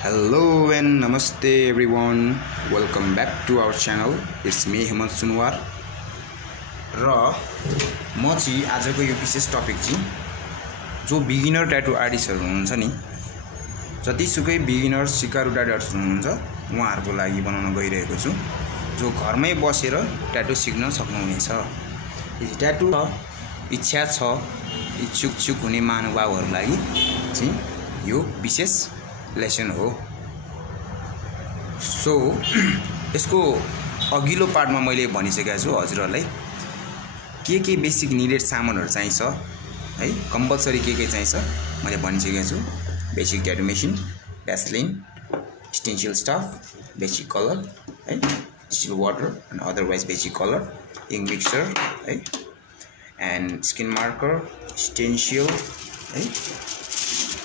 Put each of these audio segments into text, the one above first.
Hello and namaste everyone. Welcome back to our channel. It's me Hemant Sunwar. र म चाहिँ आजको यो विशेष टपिक चाहिँ जो बिगिनर ट्याटु आर्टिस्टहरु हुनुहुन्छ नि, जतिसुकै बिगिनर सिकारु ट्याटुर्स हुनुहुन्छ उहाँहरुको लागि बनाउन गइरहेको छु, जो घरमै बसेर ट्याटु सिक्न सक्नुहुनेछ। यदि ट्याटु इच्छा छ, इच्छुक हुने महानुभावहरुको लागि चाहिँ यो विशेष लेसन हो। सो यसको अघिल्लो पार्टमा मैले भनिसकेको छु हजुरहरुलाई के बेसिक निडेड सामानहरु चाहिन्छ है, कम्पलसरी के चाहिन्छ मैले भनिसकेको छु। Basic tattoo machine, Vaseline, stencil stuff, basic colour है, still water and otherwise basic colour, ink mixture है, एन्ड स्किन मार्कर, स्टेन्सिल है,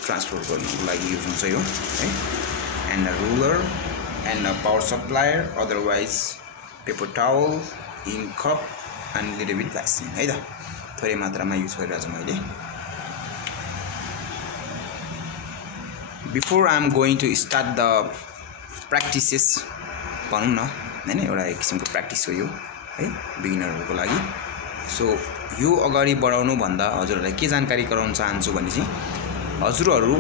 ट्रान्सफर गर्नको लागि युज हुन्छ यो है, and a ruler and a power supplier, otherwise paper towel, ink cup and little bit Vaseline है त, थोरै मात्रामा युज गरिरहेको छु मैले। Before I am going to start the practices भनौँ न हैन, एउटा एक किसिमको प्र्याक्टिस हो यो है बिगिनरहरुको लागि। सो यो अगाडि बढाउनु भन्दा हजुरहरुलाई के जानकारी गराउन चाहन्छु भने चाहिँ हजुरहरु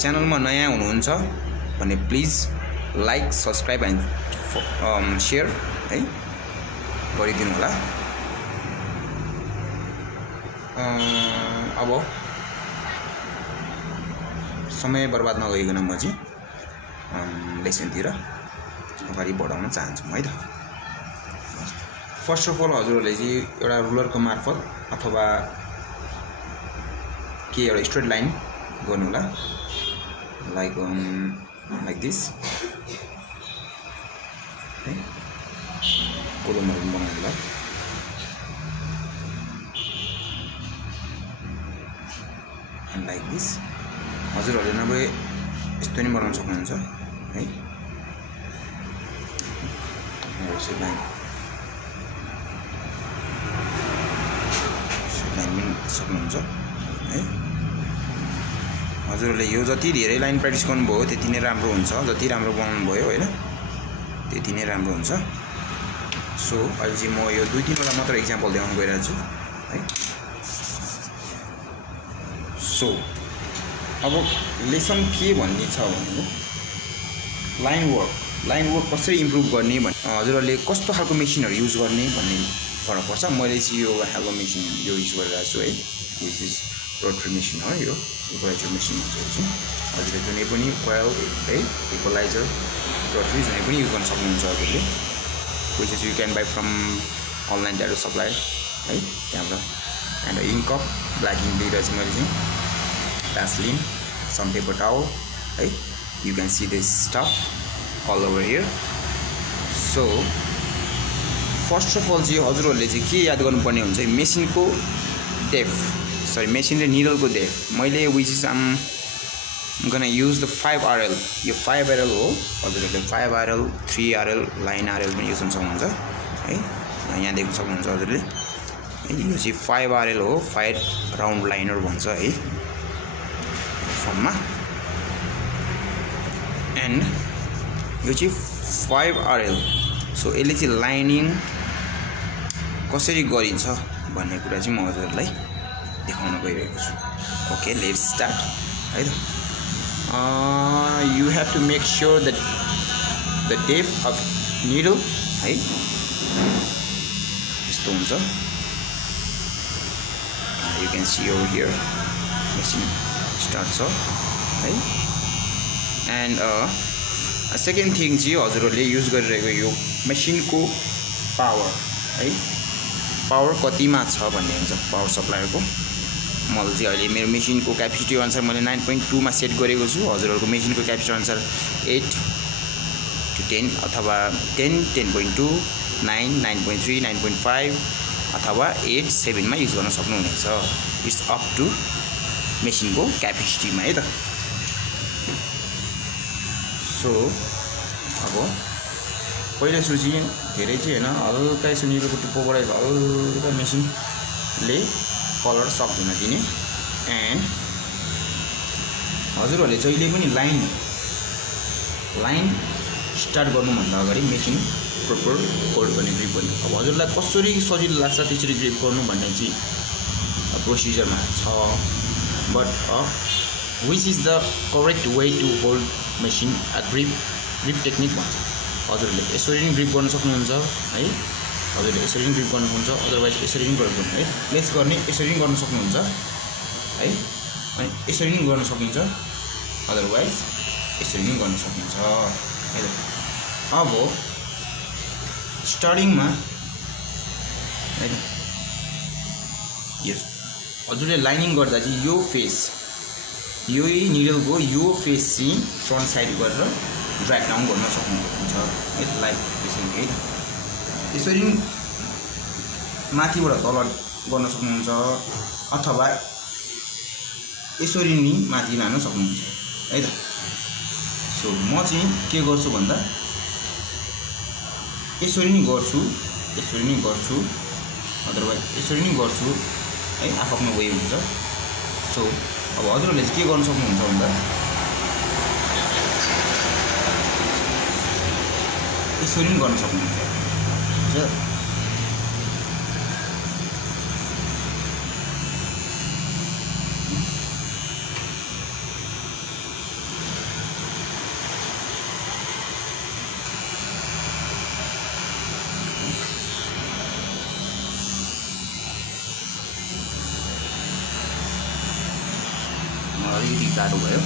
च्यानलमा नयाँ हुनुहुन्छ भने please like, subscribe and share है गरिदिनु होला। अब समय बर्बाद नगरिकन म चाहिँ लेसनतिर अगाडि बढाउन चाहन्छु है त। फर्स्ट अफ अल हजुरहरुले चाहिँ एउटा रुलरको मार्फत अथवा के एउटा स्ट्रेट लाइन गर्नु होला, लाइक दिस है, कोलमहरु बनाउनु होला। एन्ड लाइक दिस हजुरहरुले नभए यस्तो नि बनाउन सक्नुहुन्छ है, लाइन पनि सक्नुहुन्छ है। हजुरहरुले यो जति धेरै लाइन प्र्याक्टिस गर्नुभयो त्यति नै राम्रो हुन्छ, जति राम्रो बनाउनु भयो हैन त्यति नै राम्रो हुन्छ। सो अहिले चाहिँ म यो 2-3 वटा मात्र एक्जाम्पल देखाउन गइरहेको छु है। सो अब लेसन के भन्ने छ भने लाइन वर्क कसरी इम्प्रुभ गर्ने भने हजुरहरुले कस्तो खालको मेसिनहरु युज गर्ने भन्ने फरक पर्छ। मैले चाहिँ यो हेलो मेसिन यो युज गरिरहेको छु है, दिस इज रोटरी मेसिन हो, यो इक्वलाइजर मेसिन हुन्छ। हजुरले जुनै पनि कोइल है, इक्वलाइजर, रोटरी जुनै पनि युज गर्न सक्नुहुन्छ हजुरले, which is you can buy from online tattoo supply है त्यहाँबाट। And ink cup, black ink लिएर चाहिँ मैले चाहिँ भ्यासलिन, सम पेपर टावल है, you can see this stuff all over here. So first of all चाहिँ हजुरहरुले चाहिँ के याद गर्नुपर्ने हुन्छ, मेसिनको डेप्थ, मेसिन र निडलको डेप्थ। मैले विच इज आम गना युज द 5RL, यो 5RL हो। हजुरहरुले 5RL, 3RL, लाइन RL पनि युज गर्न सक्नुहुन्छ है, यहाँ देख्न सक्नुहुन्छ हजुरले। यो चाहिँ 5RL हो, 5 राउन्ड लाइनर भन्छ है फर्ममा। एन्ड यो चाहिँ 5RL। सो यसले चाहिँ लाइनिङ कसरी गरिन्छ भन्ने कुरा चाहिँ म हजुरहरुलाई देखाउन गइरहेको छु। ओके, लेट्स स्टार्ट है त। You have to make sure that the depth of needle है यस्तो हुन्छ। You can see over here machine starts off है। एन्ड सेकेन्ड थिङ चाहिँ हजुरहरुले युज गरिरहेको यो मेसिनको पावर है, पावर कतिमा छ भन्ने हुन्छ पावर सप्लायरको। मैले चाहिँ अहिले मेरो मेसिनको क्यापेसिटी अनुसार मैले 9.2 मा सेट गरेको छु। हजुरहरुको मेसिनको क्यापेसिटी अनुसार 8 to 10 अथवा 10, 10.2, 9, 9.3, 9.5 अथवा 8, 7 मा युज गर्न सक्नुहुनेछ। इट्स अप टु मेसिनको क्यापेसिटीमा है त। सो अब पहिलो सुची धेरै चाहिँ हैन, हल्का यसो निडलको टुप्पोबाट हल्का मेसिनले कलर सक हुन दिने। एन्ड हजुरहरुले जहिले पनि लाइन लाइन स्टार्ट गर्नुभन्दा अगाडि मेकिङ प्रपर होल्ड गर्ने ग्रिप गर्ने। अब हजुरलाई कसरी सजिलो लाग्छ त्यसरी ग्रिप गर्नु भन्ने चाहिँ प्रोसिजरमा छ, but which is the correct way to hold machine grip technique भन्छ। हजुरले यसरी नै ग्रिप गर्न सक्नुहुन्छ है, हजुरले यसरी नै ग्रिप गर्नुहुन्छ, अदरवाइज यसरी नै गर्नु है, प्लेस गर्ने यसरी नै गर्न सक्नुहुन्छ है, अनि यसरी नै गर्न सकिन्छ, अदरवाइज यसरी नै गर्न सकिन्छ है। अब स्टार्टिङमा है हजुरले लाइनिङ गर्दा चाहिँ यो फेस, यही निडलको यो फेस चाहिँ फ्रन्ट साइड गरेर ड्र्याग डाउन गर्न सक्नुहुन्छ है, लाइक त्यसरी है। यसरी माथिबाट तल गर्न सक्नुहुन्छ अथवा यसरी नि माथि लान सक्नुहुन्छ है त। सो म चाहिँ के गर्छु भन्दा यसरी नै गर्छु, यसरी नै गर्छु, अदरवाइज यसरी नै गर्छु है, आफ्नो वे हुन्छ। सो अब हजुरहरूले चाहिँ के गर्न सक्नुहुन्छ भन्दा यसरी नै गर्न सक्नुहुन्छ हुन्छ। अलिकति गाह्रो भयो।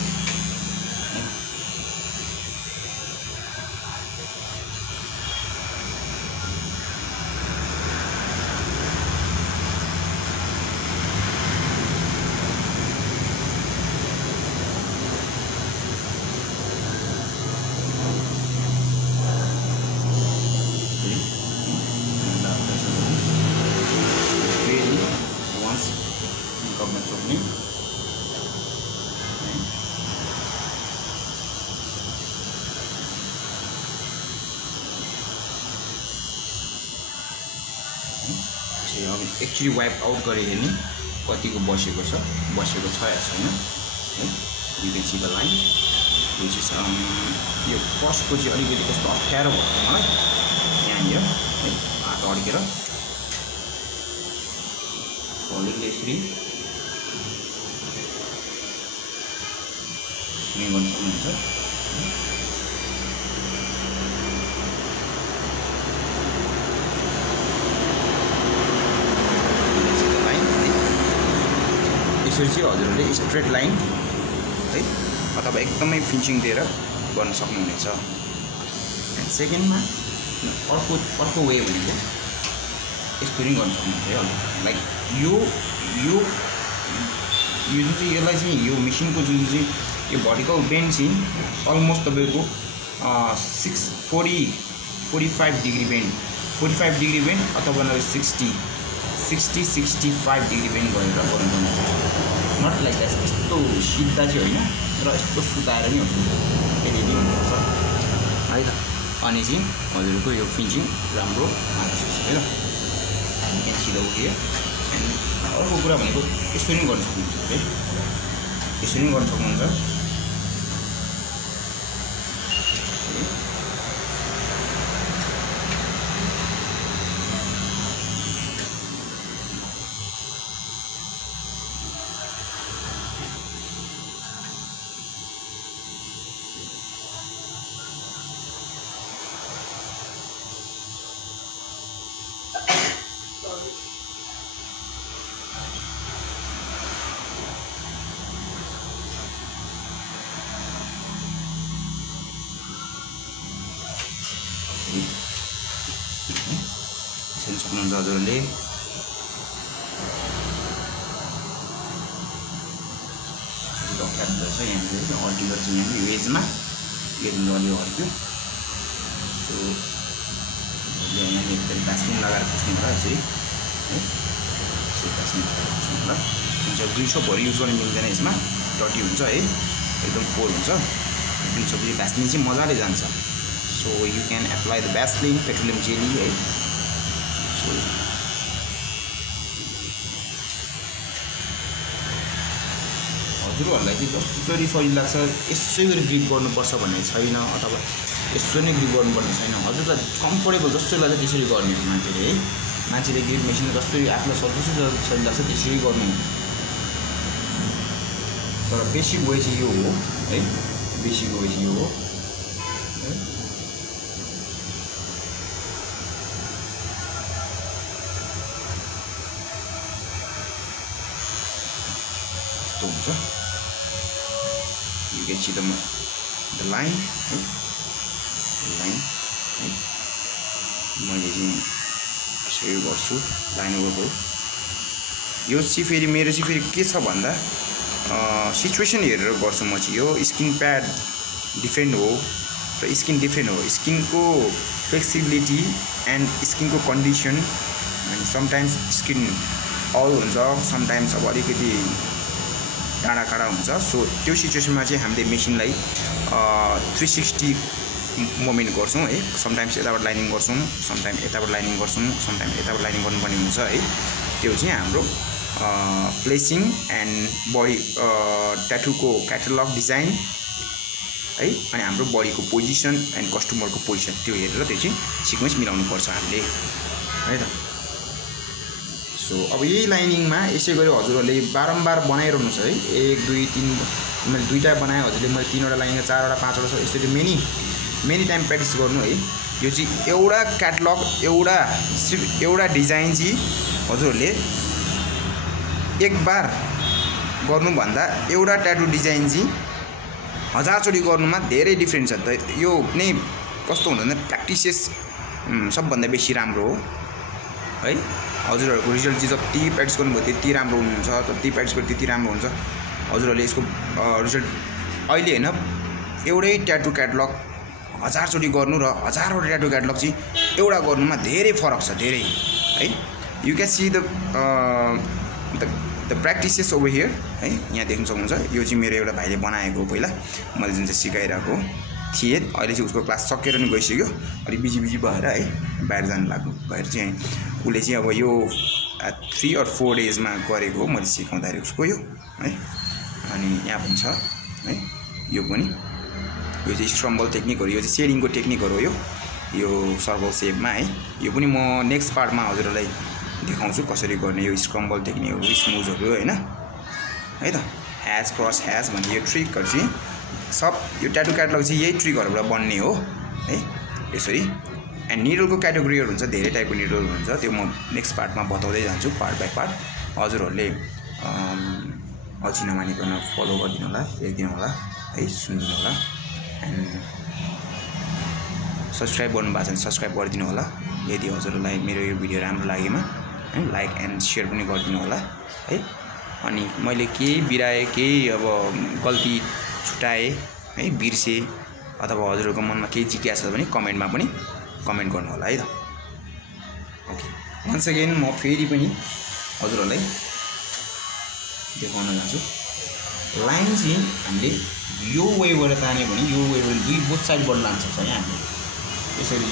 अब एक्चुअली वाइप आउट गरे नि कतिको बसेको छ या छैन है। You can see the line which is यो फर्स्टको चाहिँ अलिकति कस्तो अप्ठ्यारो भयो मलाई यहाँनिर है, हात अड्केर अलिकति यसरी गर्न सक्नुहुन्छ। यसरी चाहिँ हजुरहरूले स्ट्रेट लाइन है अथवा एकदमै फिनिसिङ दिएर गर्न सक्नुहुनेछ। एन्ड सेकेन्डमा अर्को वे भनेको यस्तो पनि गर्न सक्नुहुन्छ है, लाइक यो जुन चाहिँ यसलाई चाहिँ यो मेसिनको जुन चाहिँ यो भर्टिकल बेन्ड चाहिँ अलमोस्ट तपाईँको 45 डिग्री बेन्ड अथवा 60-65 डिग्री बेन्ड गरेर गर्नुपर्ने। नट लाइक द्याट यस्तो सिधा चाहिँ होइन र यस्तो सुताएर नि यदि हुनुपर्छ है त, अनि चाहिँ हजुरको यो फिनिसिङ राम्रो आउन सक्छ है त। Can see the way. And अर्को कुरा भनेको यसरी नै गर्न सक्नुहुन्छ है, यसरी नै गर्न सक्नुहुन्छ। सेन सक्नुहुन्छ हजुरहरूले। अप्ठ्यारो छ यहाँनिर अर्किँदो रहेछ, यहाँनिर वेजमा अलि अर्क्यो। सो यहाँनिर भ्यासलिन लगाएर पुस्नु होला यसरी है, भ्यासलिन लगाएर पुस्नु होला। ग्रिन सोपहरू युज गर्न मिल्दैन, यसमा डटी हुन्छ है, एकदम फोर हुन्छ। ग्रिन सोप चाहिँ भ्यासलिन चाहिँ मजाले जान्छ। So you can apply the Vaseline petroleum jelly है। हजुरहरूलाई चाहिँ जसरी सजिलो लाग्छ यसै गरी ग्रिप गर्नुपर्छ भन्ने छैन, अथवा यसो नै ग्रिप गर्नुपर्ने छैन। हजुरलाई कम्फर्टेबल जसरी लाग्छ त्यसरी गर्ने हो मान्छेले है। मान्छेले ग्रिप मेसिन जसरी आफूलाई सजिलो लाग्छ त्यसरी गर्नु। तर बेसिक वे चाहिँ यो हो है, बेसिक वे चाहिँ यो हो है। यस्तो हुन्छ। You can see the line है, line है। मैले चाहिँ यसरी गर्छु लाइन ओभर। यो चाहिँ फेरि मेरो चाहिँ फेरि के छ भन्दा सिचुएसन हेरेर गर्छु म चाहिँ। यो स्किन प्याड डिफ्रेन्ट हो र स्किन डिफ्रेन्ट हो। स्किनको फ्लेक्सिबिलिटी एन्ड स्किनको कन्डिसन, अनि समटाइम्स स्किन अल हुन्छ, समटाइम्स अब अलिकति टाढा टाढा हुन्छ। सो त्यो सिचुएसनमा चाहिँ हामीले मेसिनलाई 360 मोमेन्ट गर्छौँ है। समटाइम्स यताबाट लाइनिङ गर्छौँ, समटाइम यताबाट लाइनिङ गर्छौँ, समटाइम यताबाट लाइनिङ गर्नुपर्ने हुन्छ है। त्यो चाहिँ हाम्रो प्लेसिङ एन्ड बडी ट्याटुको क्याटलग डिजाइन है, अनि हाम्रो बडीको पोजिसन एन्ड कस्टमरको पोजिसन त्यो हेरेर त्यो चाहिँ सिक्वेन्स मिलाउनु पर्छ हामीले है त। सो अब यही लाइनिङमा यसै गरी हजुरहरूले बारम्बार बनाइरहनुहोस् है। 1 2 3 मैले 2टा बनाएँ, हजुरले मैले 3वटा लाइन 4वटा 5वटा छ, यसरी मेनी टाइम प्र्याक्टिस गर्नु है। यो चाहिँ एउटा क्याटलग सिर्फ एउटा डिजाइन चाहिँ हजुरहरूले एक बार गर्नुभन्दा एउटा ट्याटु डिजाइन चाहिँ 1000चोटि गर्नुमा धेरै डिफ्रेन्स छ। यो नै कस्तो हुन्छ भने प्र्याक्टिसेस सबभन्दा बेसी राम्रो हो है। हजुरहरूको रिजल्ट चाहिँ जति प्र्याक्टिस गर्नुभयो त्यति राम्रो हुनुहुन्छ, जति प्र्याक्टिस गर्यो त्यति राम्रो हुन्छ। हजुरहरूले यसको रिजल्ट अहिले होइन, एउटै ट्याटु क्याटलग 1000चोटि गर्नु र 1000वटा ट्याटु क्याटलग चाहिँ एउटा गर्नुमा धेरै फरक छ, धेरै है। You can see the practices over here है, यहाँ देख्न सक्नुहुन्छ। यो चाहिँ मेरो एउटा भाइले बनाएको, पहिला मैले जुन चाहिँ सिकाइरहेको थिएँ। अहिले चाहिँ उसको क्लास सकेर नि गइसक्यो, अलिक बिजी भएर है, बाहिर जानु लाग्नु भएर चाहिँ उसले चाहिँ अब यो 3 or 4 डेजमा गरेको मैले सिकाउँदाखेरि उसको यो है। अनि यहाँ पनि छ है, यो पनि यो चाहिँ स्क्रम्बल टेक्निकहरू, यो चाहिँ सेडिङको टेक्निकहरू हो। यो सर्कल सेपमा है। यो पनि म नेक्स्ट पार्टमा हजुरहरूलाई देखाउँछु कसरी गर्ने यो स्क्रम्बल टेक्निकहरू, स्मुजहरू हैन है त। ह्याज क्रस ह्याज भन्ने यो ट्रिकहरू चाहिँ सब यो ट्याटु क्याटलग चाहिँ यही ट्रिकहरूबाट बन्ने हो है, यसरी। एन्ड निडलको क्याटेगोरीहरू हुन्छ, धेरै टाइपको निडल हुन्छ, त्यो म नेक्स्ट पार्टमा बताउँदै जान्छु पार्ट बाई पार्ट। हजुरहरूले अल्छी नमानिकन फलो गरिदिनु होला, हेरिदिनु होला है, सुनिदिनु होला। एन्ड सब्सक्राइब गर्नुभएको छ भने सब्सक्राइब गरिदिनु होला। यदि हजुरहरूलाई मेरो यो भिडियो राम्रो लागेमा है लाइक एन्ड सेयर पनि गरिदिनु होला है। अनि मैले केही बिराएँ, केही अब गल्ती छुटाएँ है, बिर्सेँ, अथवा हजुरहरूको मनमा केही जिज्ञासा छ भने कमेन्टमा पनि कमेन्ट गर्नु होला है त। ओके, वन्स अगेन म फेरि पनि हजुरहरूलाई देखाउन जान्छु। लाइन चाहिँ हामीले यो वेबाट तान्यो भने यो वेबाट दुई बोथ साइडबाट लान सक्छ है हामीले। यसरी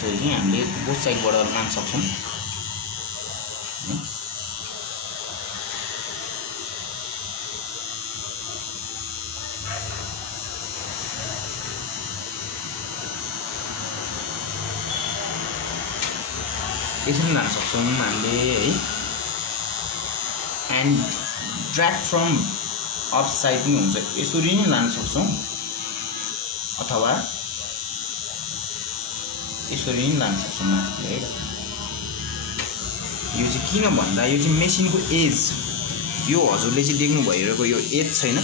चाहिँ हामीले बोथ साइडबाट लान सक्छौँ। यसरी लान सक्छौँ हामीले है। And drag from up side पनि हुन्छ, यसरी नै लान सक्छौँ, अथवा यसरी नै लान सक्छौँ माथिले है। यो चाहिँ किन भन्दा यो चाहिँ मेसिनको एज, यो हजुरले चाहिँ देख्नु भइरहेको यो एज छैन,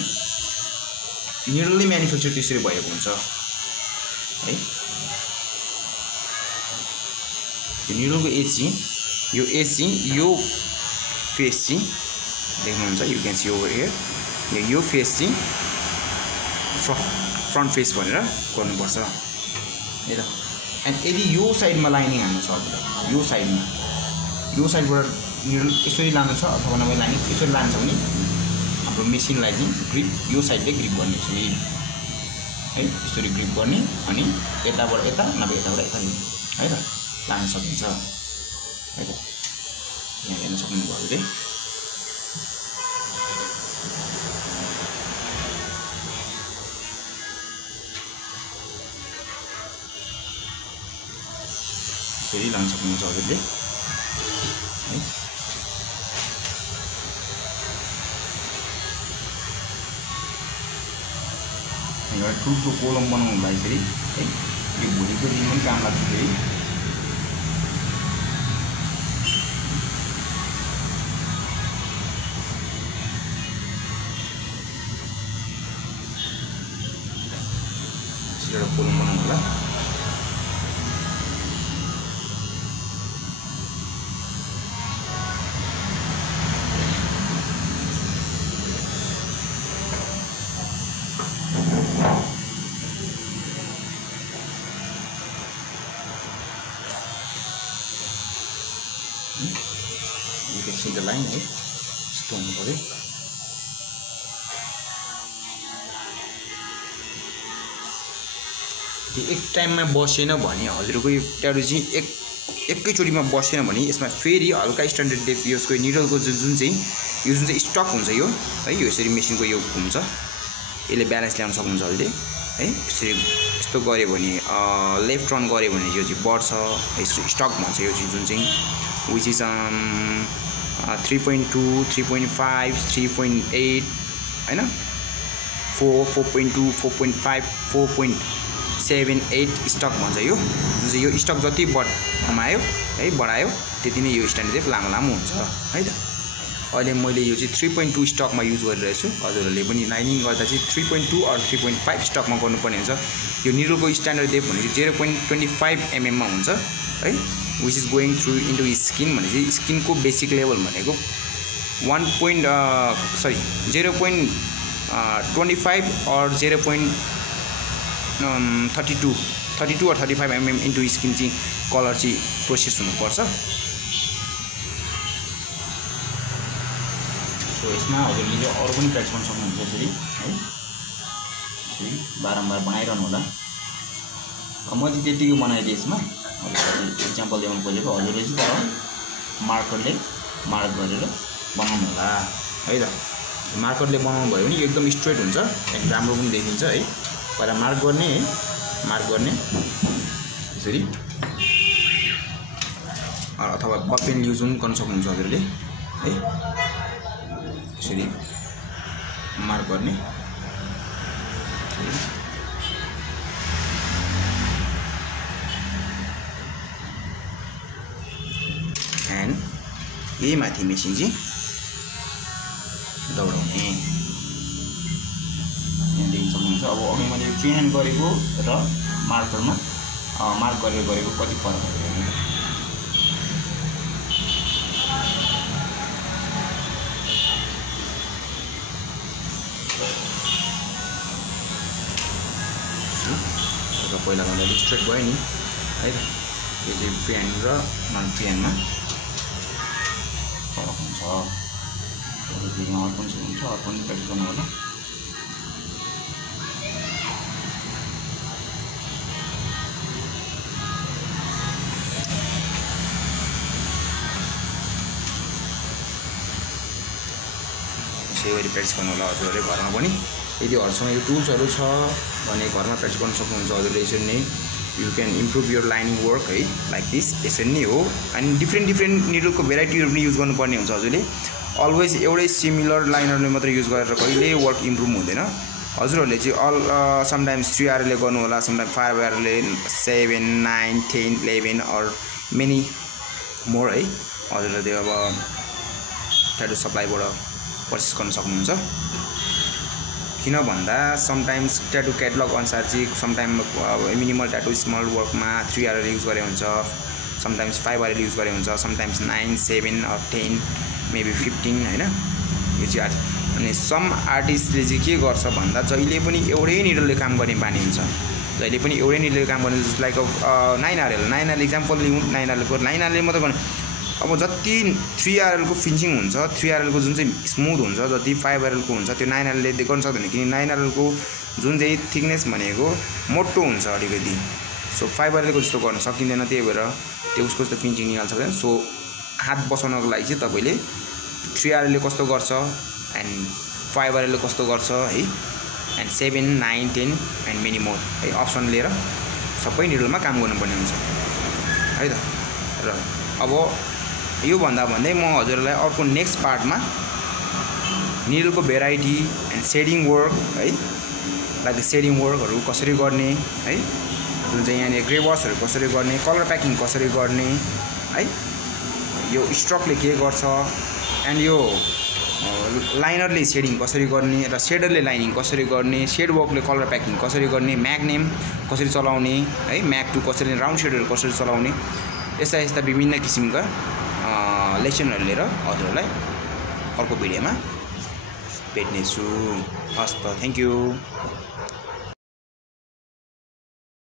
निडलले म्यानुफ्याक्चर त्यसरी भएको हुन्छ है। यो निडलको एज चाहिँ यो फेस चाहिँ देख्नुहुन्छ, you can see over here. यो फेस चाहिँ फ्रन्ट फेस भनेर गर्नुपर्छ है त। एन्ड यदि यो साइडमा लाइनिङ हाल्नु छ हजुरलाई, यो साइडबाट निडल यसरी लानु छ, अथवा नभए लाइनिङ यसरी लान्छ भने हाम्रो मेसिनलाई चाहिँ ग्रिप यो साइडले ग्रिप गर्ने छ है, यसरी ग्रिप गर्ने। अनि यताबाट यता नभए यताबाट यता है त लान सकिन्छ है त। यहाँ हेर्न सक्नुभयो अरे यसरी लान सक्नुहुन्छ हजुरले है। एउटा ठुलो कोलम बनाउनुलाई यसरी है, यो भोलिको दिनमा पनि काम लाग्छ फेरि। एउटा कोलम बनाउनु होला। You can see the line है, यस्तो हुनु पर्यो। एक टाइममा बसेन भने हजुरको यो ट्याटु चाहिँ एकैचोटिमा बसेन भने यसमा फेरि हल्का स्ट्यान्डर्ड डेप यसको निडलको जुन चाहिँ स्टक हुन्छ यो है, यो यसरी मेसिनको यो हुन्छ, यसले ब्यालेन्स ल्याउन सक्नुहुन्छ हजुरले है। यसरी यस्तो गऱ्यो भने लेफ्ट टर्न गऱ्यो भने यो चाहिँ बढ्छ, यसको स्टक भन्छ यो चाहिँ जुन चाहिँ विच इज 3.2 3.5 3.8 हैन, 4 4.2 4.5 4.78 स्टक भन्छ यो। जुन चाहिँ यो स्टक जति कमायो है, बढायो त्यति नै यो स्ट्यान्डर्ड डेप लामो हुन्छ है त। अहिले मैले यो चाहिँ 3.2 स्टकमा युज गरिरहेको छु। हजुरहरूले पनि लाइनिङ गर्दा चाहिँ 3.2 or 3.5 स्टकमा गर्नुपर्ने हुन्छ। यो निडलको स्ट्यान्डर्ड डेप भनेको 0.25 mm मा हुन्छ है, which is going through into skin भनेपछि स्किनको बेसिक लेभल भनेको 0.25 or 0.32 or 35 mm into skin चाहिँ कलर चाहिँ प्रोसेस हुनुपर्छ। सो यसमा हजुरले चाहिँ अरू पनि प्र्याक्टिस गर्न सक्नुहुन्छ यसरी है, यसरी बारम्बार बनाइरहनु होला। म चाहिँ त्यतिकै बनाइदिएँ यसमा, इक्जाम्पल देखाउनु खोजेको। हजुरले चाहिँ तर मार्करले मार्क गरेर बनाउनु होला है त। मार्करले बनाउनु भयो भने एकदम स्ट्रेट हुन्छ, एकदम राम्रो पनि देखिन्छ है। पहिला मार्क गर्ने है, मार्क गर्ने यसरी, अथवा बल पेन युज पनि गर्न सक्नुहुन्छ हजुरले है। यसरी मार्क गर्ने एन्ड यही माथि मेसिन चाहिँ दौडाउने यहाँ देख्न सक्नुहुन्छ। अब अघि मैले फ्री ह्यान्ड गरेको र मार्करमा मार्क गरेर गरेको कति फरक हुन्छ। पहिला भन्दा स्ट्रेट भयो नि है, यो चाहिँ फ्री ह्यान्ड र नन फ्री ह्यान्डमा फरक हुन्छ। अर्को पनि हुन्छ, अर्को पनि प्र्याक्टिस गर्नु होला। यसै गरी प्र्याक्टिस गर्नु होला हजुरहरूले घरमा पनि। यदि हजुरसँग यो टुल्सहरू छ भने घरमा प्र्याक्टिस गर्न सक्नुहुन्छ हजुरले। यसरी नै you can improve your lining work है, लाइक दिस। यसरी नै हो। अनि डिफ्रेन्ट निडलको भेराइटीहरू पनि युज गर्नुपर्ने हुन्छ हजुरले। अलवेज एउटै सिमिलर लाइनरले मात्र युज गरेर कहिले वर्क इम्प्रुभ हुँदैन। हजुरहरूले चाहिँ समटाइम्स 3 RLले गर्नु होला, समटाइम्स 5 RLले, 7 9 10 11 और मेनी मोर है। हजुरले त्यो अब ट्याटु सप्लाईबाट पर्चेस गर्न सक्नुहुन्छ। किन भन्दा समटाइम्स ट्याटु क्याटलग अनुसार चाहिँ समटाइम मिनिमल ट्याटु स्मल वर्कमा 3 RL युज गरे हुन्छ, समटाइम्स 5 RL युज गरे हुन्छ, समटाइम्स 9 7 or 10 मेबी 15 हैन। यो चाहिँ अनि सम आर्टिस्टले चाहिँ के गर्छ भन्दा जहिले पनि एउटै निडलले काम गर्ने बानी हुन्छ। जहिले पनि एउटै निडलले काम गर्ने, जस्ट लाइक 9 RL इक्जाम्पल लिउँ। 9 RL मात्र गर्नु। अब जति 3 RLको फिनिसिङ हुन्छ, 3 RLको जुन चाहिँ स्मुथ हुन्छ, जति 5 RLको हुन्छ त्यो 9 RLले गर्न सक्दैन। किन 9 RLको जुन चाहिँ थिकनेस भनेको मोटो हुन्छ अलिकति। सो 5 RLको जस्तो गर्न सकिँदैन, त्यही भएर त्यो उसको जस्तो फिनिसिङ निकाल्न सक्दैन। सो हात बसाउनको लागि चाहिँ तपाईँले 3 RLले कस्तो गर्छ एन्ड 5 RLले कस्तो गर्छ है, एन्ड 7 9 10 एन्ड मेनी मोर है अप्सन लिएर सबै निडलमा काम गर्नुपर्ने हुन्छ है त। र अब यो भन्दा भन्दै म हजुरलाई अर्को नेक्स्ट पार्टमा निडलको भेराइटी एन्ड सेडिङ वर्क है, लाइक सेडिङ वर्कहरू कसरी गर्ने है, जुन चाहिँ यहाँनिर ग्रे वासहरू कसरी गर्ने, कलर प्याकिङ कसरी गर्ने है, यो स्ट्रोकले के गर्छ एन्ड यो लाइनरले सेडिङ कसरी गर्ने र सेडरले लाइनिङ कसरी गर्ने, सेड वर्कले कलर प्याकिङ कसरी गर्ने, म्याग्नेम कसरी चलाउने है, म्याग 2 कसरी, राउन्ड सेडर कसरी चलाउने, यस्ता यस्ता विभिन्न किसिमका लेसनहरू लिएर हजुरहरूलाई अर्को भिडियोमा भेट्नेछु। हस् त, थ्याङ्क यू।